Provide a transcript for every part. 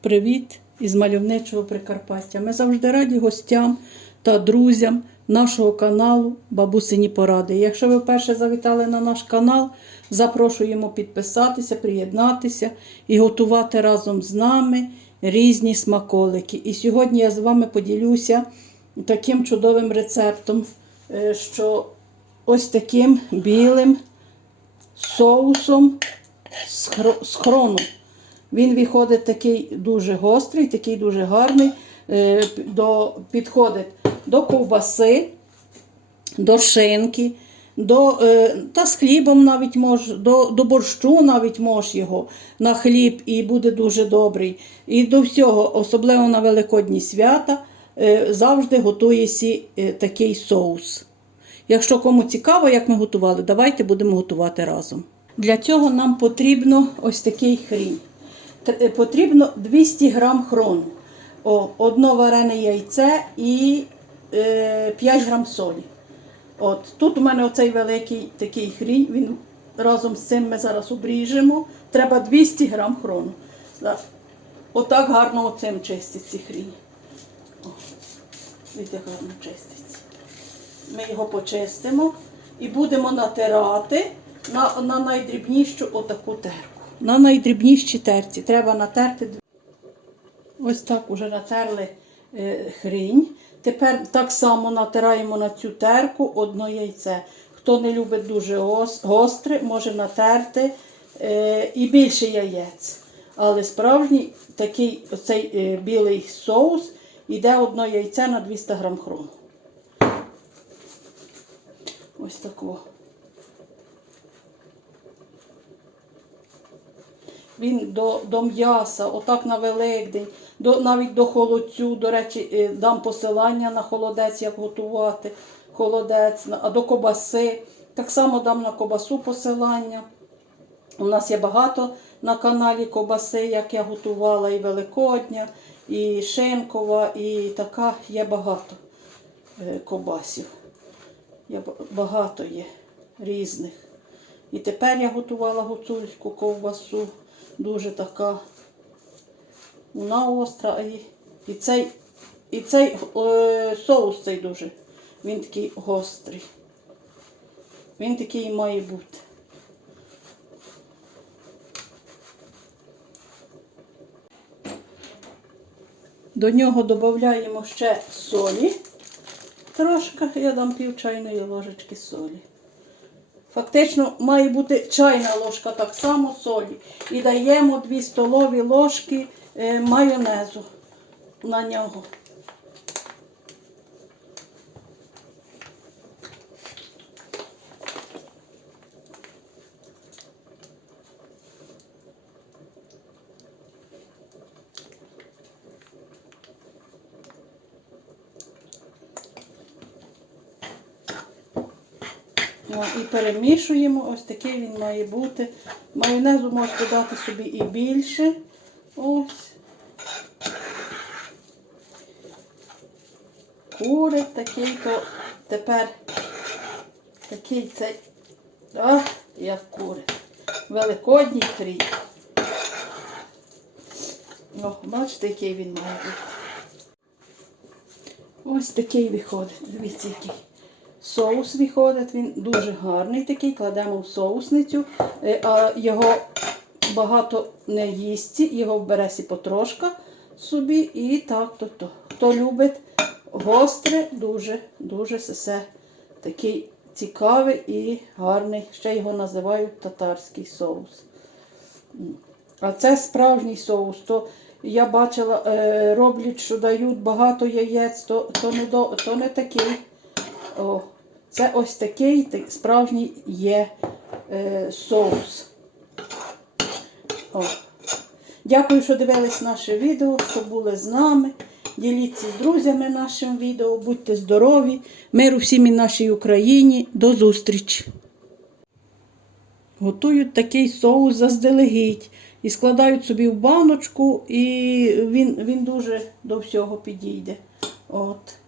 Привіт із мальовничого Прикарпаття. Ми завжди раді гостям та друзям нашого каналу Бабусині Поради. Якщо ви вперше завітали на наш канал, запрошуємо підписатися, приєднатися і готувати разом з нами різні смаколики. І сьогодні я з вами поділюся таким чудовим рецептом, е, що ось таким білим соусом з хро- з хрону. Він виходить такий дуже гострий, такий дуже гарний, е, до, підходить до ковбаси, до шинки, до, е, та з хлібом навіть мож, до, до борщу навіть можеш його на хліб і буде дуже добрий. І до всього, особливо на Великодні свята, е, завжди готується такий соус. Якщо кому цікаво, як ми готували, давайте будемо готувати разом. Для цього нам потрібно ось такий хрінь. Е, Потрібно 200 грам хрону, О, одно варене яйце і е, 5 грам солі. От, тут у мене оцей великий такий хрінь, він разом з цим ми зараз обріжемо. Треба 200 грам хрону. Отак гарно оцим чиститься хрінь. О, Видите, гарно чиститься. Ми його почистимо і будемо натирати на, на найдрібнішу отаку терку. На найдрібніші терці. Треба натерти. Ось так уже натерли е, хрінь. Тепер так само натираємо на цю терку одно яйце. Хто не любить дуже гостре, може натерти е, і більше яєць. Але справжній такий оцей е, білий соус йде одно яйце на 200 грам хрону. Ось такого. Він до, до м'яса, отак на Великдень, до, навіть до холодцю. До речі, е, дам посилання на холодець, як готувати холодець, а до кобаси. Так само дам на кобасу посилання. У нас є багато на каналі кобаси, як я готувала, і Великодня, і Шинкова, і така є багато е, кобасів. Є багато є різних. І тепер я готувала гуцульську ковбасу, дуже така. Вона остра. І, і цей, і цей е, соус цей дуже. Він такий гострий. Він такий і має бути. До нього додаємо ще солі. Трошки, я дам пів чайної ложечки солі. Фактично має бути чайна ложка так само солі. І даємо 2 столові ложки е, майонезу на нього. І перемішуємо. Ось такий він має бути. Майонезу можете дати собі і більше. Ось. Курик такий, то тепер такий цей. Ах, як курик. Великодній хріб. О, бачите, який він має бути. Ось такий виходить. Дивіться, який. Соус виходить, він дуже гарний такий, кладемо в соусницю, Е, його багато не їсти, його вбересі потрошка собі і так то то. Хто любить гостре, дуже, дуже все такий цікавий і гарний. Ще його називають татарський соус. А це справжній соус. То я бачила, е, роблять, що дають багато яєць, то, то, не, то не такий. О, це ось такий так, справжній є е, соус. О. Дякую, що дивились наше відео, що були з нами. Діліться з друзями нашим відео, будьте здорові, миру всім і нашій Україні. До зустрічі! Готують такий соус заздалегідь і складають собі в баночку, і він, він дуже до всього підійде. От.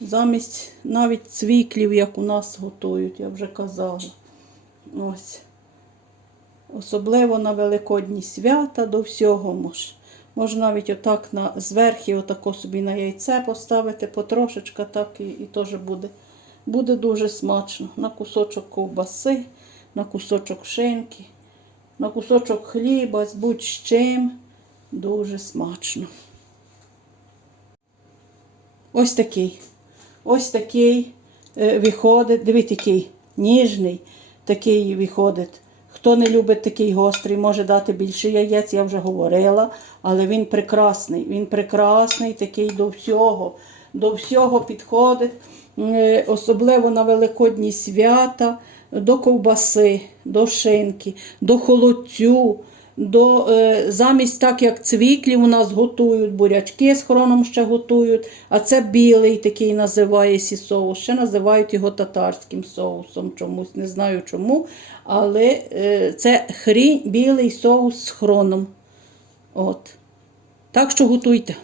Замість навіть цвіклів, як у нас готують, я вже казала. Ось. Особливо на Великодні свята до всього мож, Можна навіть отак на зверхі, отако собі на яйце поставити, потрошечка так і, і теж буде. Буде дуже смачно. На кусочок ковбаси, на кусочок шинки, на кусочок хліба з будь-чим. Дуже смачно. Ось такий. Ось такий е, виходить. Дивіться, який ніжний такий виходить. Хто не любить такий гострий, може дати більше яєць, я вже говорила, але він прекрасний. Він прекрасний, такий до всього. До всього підходить, Е, особливо на великодні свята, до ковбаси, до шинки, до холодцю, до, е, замість так, як цвіклі у нас готують, бурячки з хроном ще готують, а це білий такий називається соус. Ще називають його татарським соусом чомусь, не знаю чому. Але е, це хрінь, білий соус з хроном. От. Так що готуйте.